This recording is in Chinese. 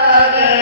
सागरी